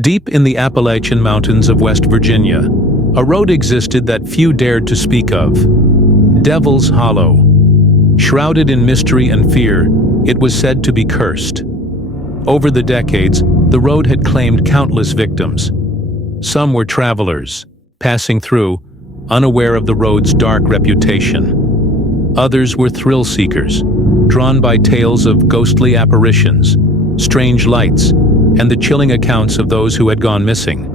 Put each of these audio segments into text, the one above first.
Deep in the Appalachian Mountains of West Virginia, a road existed that few dared to speak of. Devil's Hollow. Shrouded in mystery and fear, it was said to be cursed. Over the decades, the road had claimed countless victims. Some were travelers, passing through, unaware of the road's dark reputation. Others were thrill-seekers, drawn by tales of ghostly apparitions, strange lights, and the chilling accounts of those who had gone missing.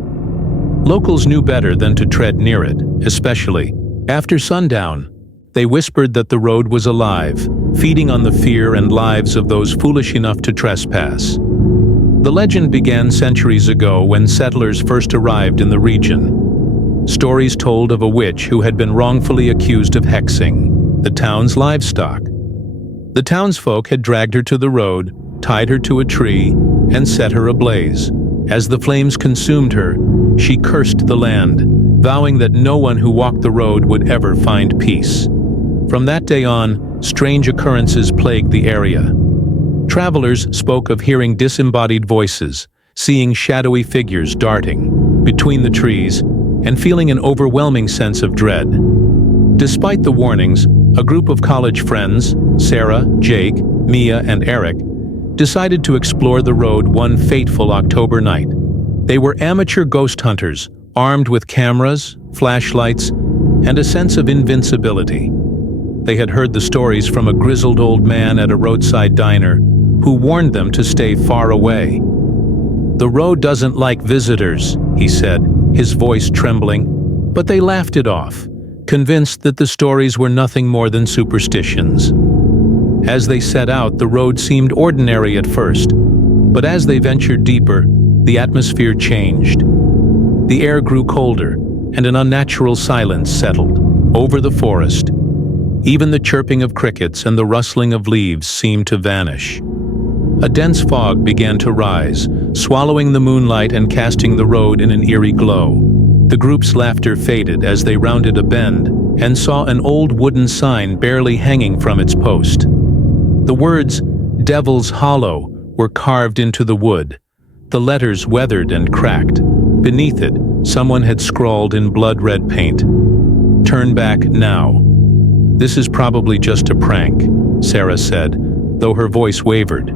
Locals knew better than to tread near it, especially after sundown. They whispered that the road was alive, feeding on the fear and lives of those foolish enough to trespass. The legend began centuries ago when settlers first arrived in the region. Stories told of a witch who had been wrongfully accused of hexing the town's livestock. The townsfolk had dragged her to the road, tied her to a tree, and set her ablaze. As the flames consumed her, she cursed the land, vowing that no one who walked the road would ever find peace. From that day on, strange occurrences plagued the area. Travelers spoke of hearing disembodied voices, seeing shadowy figures darting between the trees, and feeling an overwhelming sense of dread. Despite the warnings, a group of college friends, Sarah, Jake, Mia, and Eric, decided to explore the road one fateful October night. They were amateur ghost hunters, armed with cameras, flashlights, and a sense of invincibility. They had heard the stories from a grizzled old man at a roadside diner who warned them to stay far away. "The road doesn't like visitors," he said, his voice trembling, but they laughed it off, convinced that the stories were nothing more than superstitions. As they set out, the road seemed ordinary at first, but as they ventured deeper, the atmosphere changed. The air grew colder, and an unnatural silence settled over the forest. Even the chirping of crickets and the rustling of leaves seemed to vanish. A dense fog began to rise, swallowing the moonlight and casting the road in an eerie glow. The group's laughter faded as they rounded a bend and saw an old wooden sign barely hanging from its post. The words, "Devil's Hollow," were carved into the wood, the letters weathered and cracked. Beneath it, someone had scrawled in blood-red paint, "Turn back now." "This is probably just a prank," Sarah said, though her voice wavered.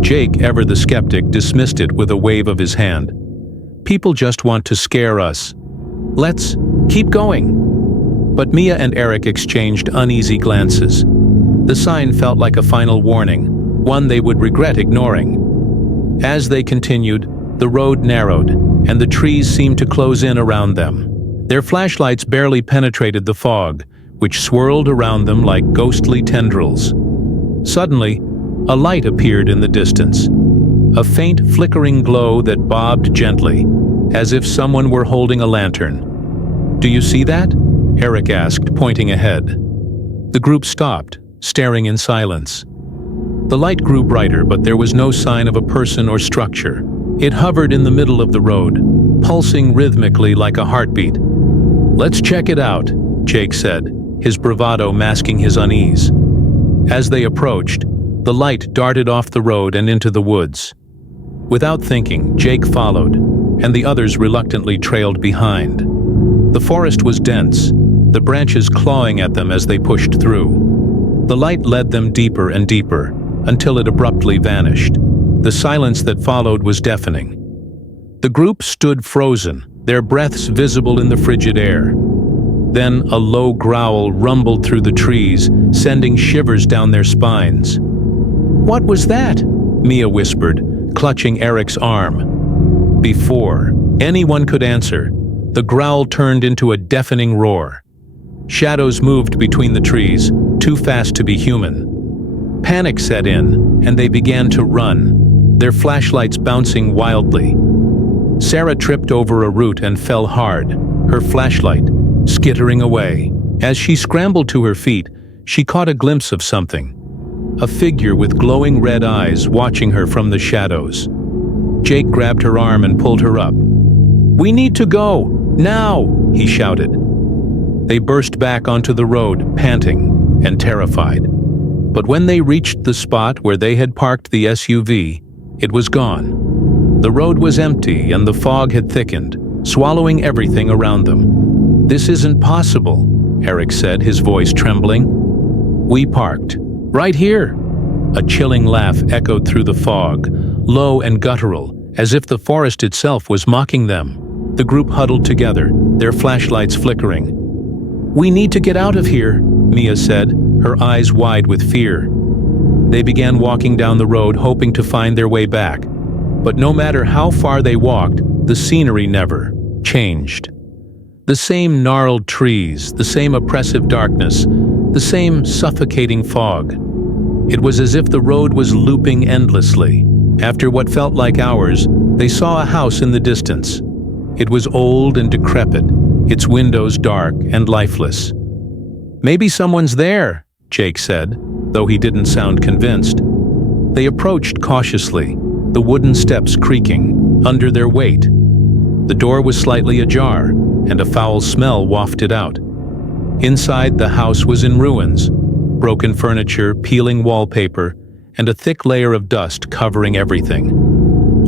Jake, ever the skeptic, dismissed it with a wave of his hand. "People just want to scare us. Let's keep going." But Mia and Eric exchanged uneasy glances. The sign felt like a final warning, one they would regret ignoring. As they continued, the road narrowed, and the trees seemed to close in around them. Their flashlights barely penetrated the fog, which swirled around them like ghostly tendrils. Suddenly, a light appeared in the distance, a faint flickering glow that bobbed gently, as if someone were holding a lantern. "Do you see that?" Eric asked, pointing ahead. The group stopped, staring in silence. The light grew brighter, but there was no sign of a person or structure. It hovered in the middle of the road, pulsing rhythmically like a heartbeat. "Let's check it out," Jake said, his bravado masking his unease. As they approached, the light darted off the road and into the woods. Without thinking, Jake followed, and the others reluctantly trailed behind. The forest was dense, the branches clawing at them as they pushed through. The light led them deeper and deeper, until it abruptly vanished. The silence that followed was deafening. The group stood frozen, their breaths visible in the frigid air. Then a low growl rumbled through the trees, sending shivers down their spines. "What was that?" Mia whispered, clutching Eric's arm. Before anyone could answer, the growl turned into a deafening roar. Shadows moved between the trees, too fast to be human. Panic set in, and they began to run, their flashlights bouncing wildly. Sarah tripped over a root and fell hard, her flashlight skittering away. As she scrambled to her feet, she caught a glimpse of something. A figure with glowing red eyes watching her from the shadows. Jake grabbed her arm and pulled her up. "We need to go, now!" he shouted. They burst back onto the road, panting and terrified. But when they reached the spot where they had parked the SUV, it was gone. The road was empty and the fog had thickened, swallowing everything around them. "This isn't possible," Eric said, his voice trembling. "We parked. Right here." A chilling laugh echoed through the fog, low and guttural, as if the forest itself was mocking them. The group huddled together, their flashlights flickering. "We need to get out of here," Mia said, her eyes wide with fear. They began walking down the road, hoping to find their way back. But no matter how far they walked, the scenery never changed. The same gnarled trees, the same oppressive darkness, the same suffocating fog. It was as if the road was looping endlessly. After what felt like hours, they saw a house in the distance. It was old and decrepit, its windows dark and lifeless. "Maybe someone's there," Jake said, though he didn't sound convinced. They approached cautiously, the wooden steps creaking under their weight. The door was slightly ajar, and a foul smell wafted out. Inside, the house was in ruins, broken furniture, peeling wallpaper, and a thick layer of dust covering everything.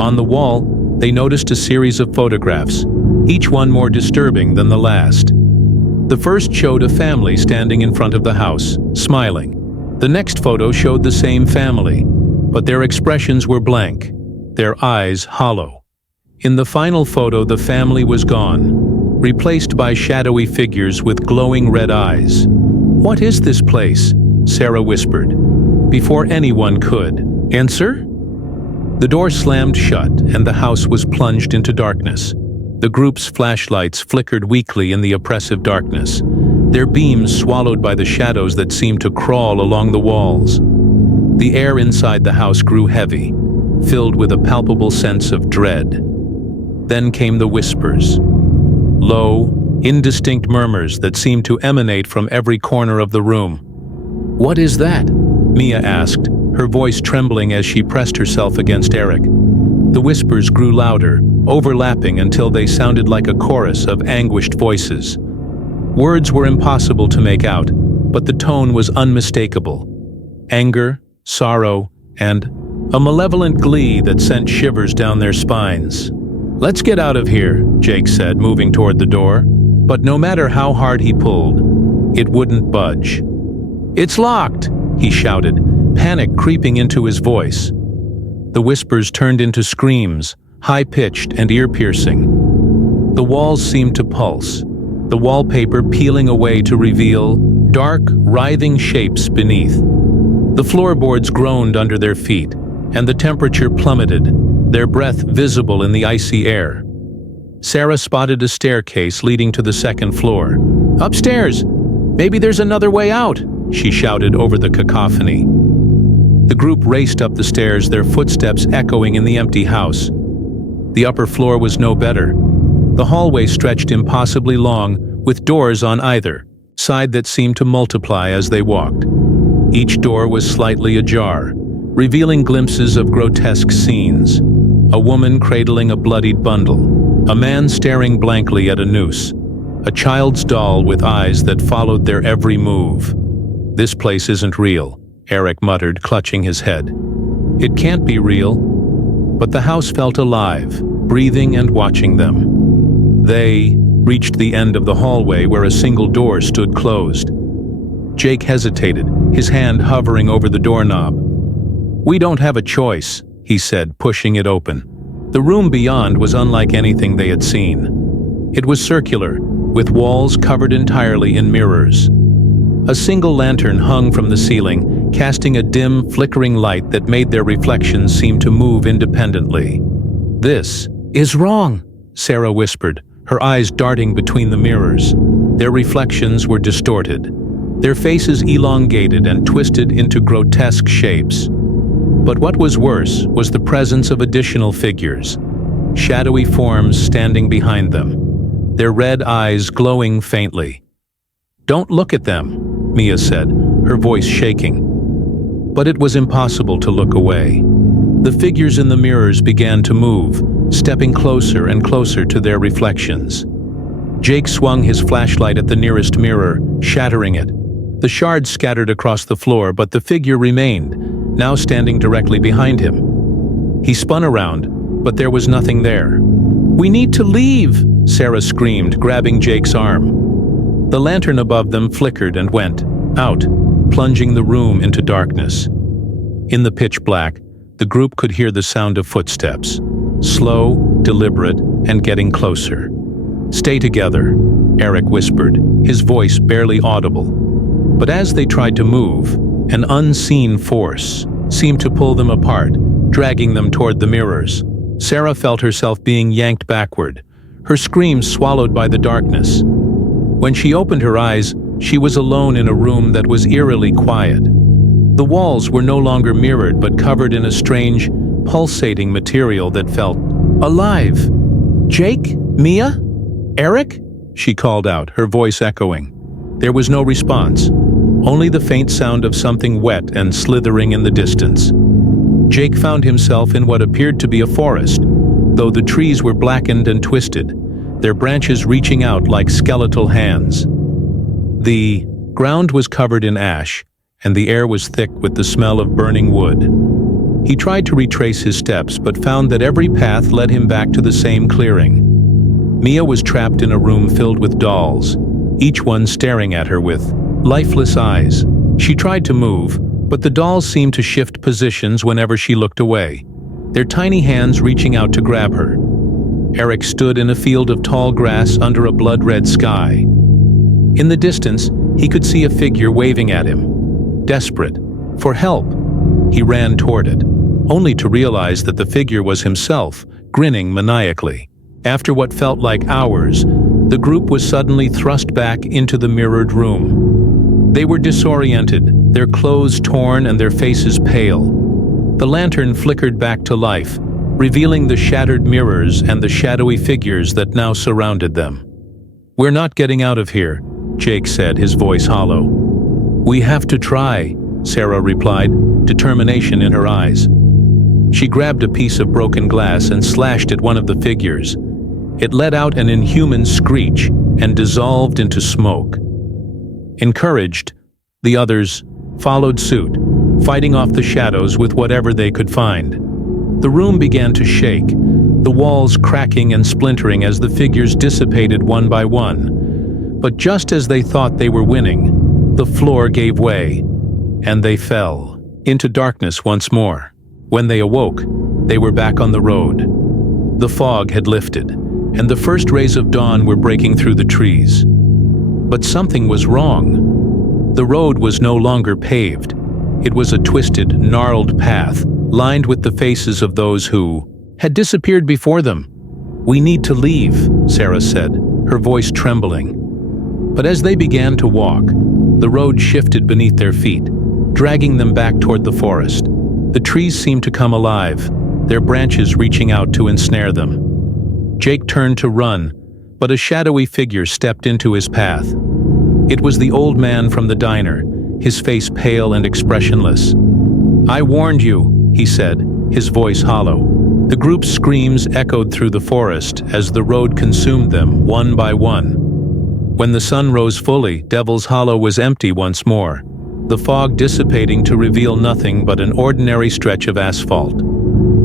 On the wall, they noticed a series of photographs, each one more disturbing than the last. The first showed a family standing in front of the house, smiling. The next photo showed the same family, but their expressions were blank, their eyes hollow. In the final photo, the family was gone, replaced by shadowy figures with glowing red eyes. "What is this place?" Sarah whispered, before anyone could answer. The door slammed shut, and the house was plunged into darkness. The group's flashlights flickered weakly in the oppressive darkness, their beams swallowed by the shadows that seemed to crawl along the walls. The air inside the house grew heavy, filled with a palpable sense of dread. Then came the whispers. Low, indistinct murmurs that seemed to emanate from every corner of the room. "What is that?" Mia asked, her voice trembling as she pressed herself against Eric. The whispers grew louder, overlapping until they sounded like a chorus of anguished voices. Words were impossible to make out, but the tone was unmistakable. Anger, sorrow, and a malevolent glee that sent shivers down their spines. "Let's get out of here," Jake said, moving toward the door. But no matter how hard he pulled, it wouldn't budge. "It's locked!" he shouted, panic creeping into his voice. The whispers turned into screams, high-pitched and ear-piercing. The walls seemed to pulse, the wallpaper peeling away to reveal dark, writhing shapes beneath. The floorboards groaned under their feet, and the temperature plummeted, their breath visible in the icy air. Sarah spotted a staircase leading to the second floor. "Upstairs! Maybe there's another way out!" she shouted over the cacophony. The group raced up the stairs, their footsteps echoing in the empty house. The upper floor was no better. The hallway stretched impossibly long, with doors on either side that seemed to multiply as they walked. Each door was slightly ajar, revealing glimpses of grotesque scenes. A woman cradling a bloodied bundle, a man staring blankly at a noose, a child's doll with eyes that followed their every move. "This place isn't real," Eric muttered, clutching his head. "It can't be real." But the house felt alive, breathing and watching them. They reached the end of the hallway where a single door stood closed. Jake hesitated, his hand hovering over the doorknob. "We don't have a choice," he said, pushing it open. The room beyond was unlike anything they had seen. It was circular, with walls covered entirely in mirrors. A single lantern hung from the ceiling, casting a dim, flickering light that made their reflections seem to move independently. "This is wrong," Sarah whispered, her eyes darting between the mirrors. Their reflections were distorted, their faces elongated and twisted into grotesque shapes. But what was worse was the presence of additional figures, shadowy forms standing behind them, their red eyes glowing faintly. "Don't look at them," Mia said, her voice shaking. But it was impossible to look away. The figures in the mirrors began to move, stepping closer and closer to their reflections. Jake swung his flashlight at the nearest mirror, shattering it. The shards scattered across the floor, but the figure remained, now standing directly behind him. He spun around, but there was nothing there. "We need to leave," Sarah screamed, grabbing Jake's arm. The lantern above them flickered and went out, plunging the room into darkness. In the pitch black, the group could hear the sound of footsteps, slow, deliberate, and getting closer. "Stay together," Eric whispered, his voice barely audible. But as they tried to move, an unseen force seemed to pull them apart, dragging them toward the mirrors. Sarah felt herself being yanked backward, her screams swallowed by the darkness. When she opened her eyes, she was alone in a room that was eerily quiet. The walls were no longer mirrored but covered in a strange, pulsating material that felt alive. "Jake? Mia? Eric?" she called out, her voice echoing. There was no response, only the faint sound of something wet and slithering in the distance. Jake found himself in what appeared to be a forest, though the trees were blackened and twisted, their branches reaching out like skeletal hands. The ground was covered in ash, and the air was thick with the smell of burning wood. He tried to retrace his steps, but found that every path led him back to the same clearing. Mia was trapped in a room filled with dolls, each one staring at her with lifeless eyes. She tried to move, but the dolls seemed to shift positions whenever she looked away, their tiny hands reaching out to grab her. Eric stood in a field of tall grass under a blood-red sky. In the distance, he could see a figure waving at him. Desperate for help, he ran toward it, only to realize that the figure was himself, grinning maniacally. After what felt like hours, the group was suddenly thrust back into the mirrored room. They were disoriented, their clothes torn and their faces pale. The lantern flickered back to life, revealing the shattered mirrors and the shadowy figures that now surrounded them. "We're not getting out of here," Jake said, his voice hollow. "We have to try," Sarah replied, determination in her eyes. She grabbed a piece of broken glass and slashed at one of the figures. It let out an inhuman screech and dissolved into smoke. Encouraged, the others followed suit, fighting off the shadows with whatever they could find. The room began to shake, the walls cracking and splintering as the figures dissipated one by one. But just as they thought they were winning, the floor gave way, and they fell into darkness once more. When they awoke, they were back on the road. The fog had lifted, and the first rays of dawn were breaking through the trees. But something was wrong. The road was no longer paved. It was a twisted, gnarled path, lined with the faces of those who had disappeared before them. "We need to leave," Sarah said, her voice trembling. But as they began to walk, the road shifted beneath their feet, dragging them back toward the forest. The trees seemed to come alive, their branches reaching out to ensnare them. Jake turned to run, but a shadowy figure stepped into his path. It was the old man from the diner, his face pale and expressionless. "I warned you," he said, his voice hollow. The group's screams echoed through the forest as the road consumed them one by one. When the sun rose fully, Devil's Hollow was empty once more, the fog dissipating to reveal nothing but an ordinary stretch of asphalt.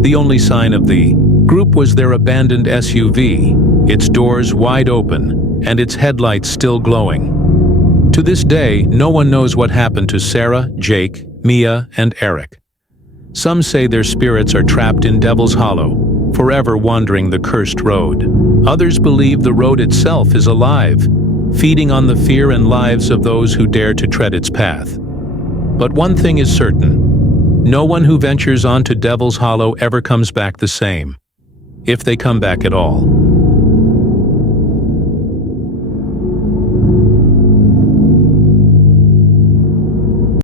The only sign of the group was their abandoned SUV, its doors wide open and its headlights still glowing. To this day, no one knows what happened to Sarah, Jake, Mia, and Eric. Some say their spirits are trapped in Devil's Hollow, forever wandering the cursed road. Others believe the road itself is alive, feeding on the fear and lives of those who dare to tread its path. But one thing is certain: no one who ventures onto Devil's Hollow ever comes back the same, if they come back at all.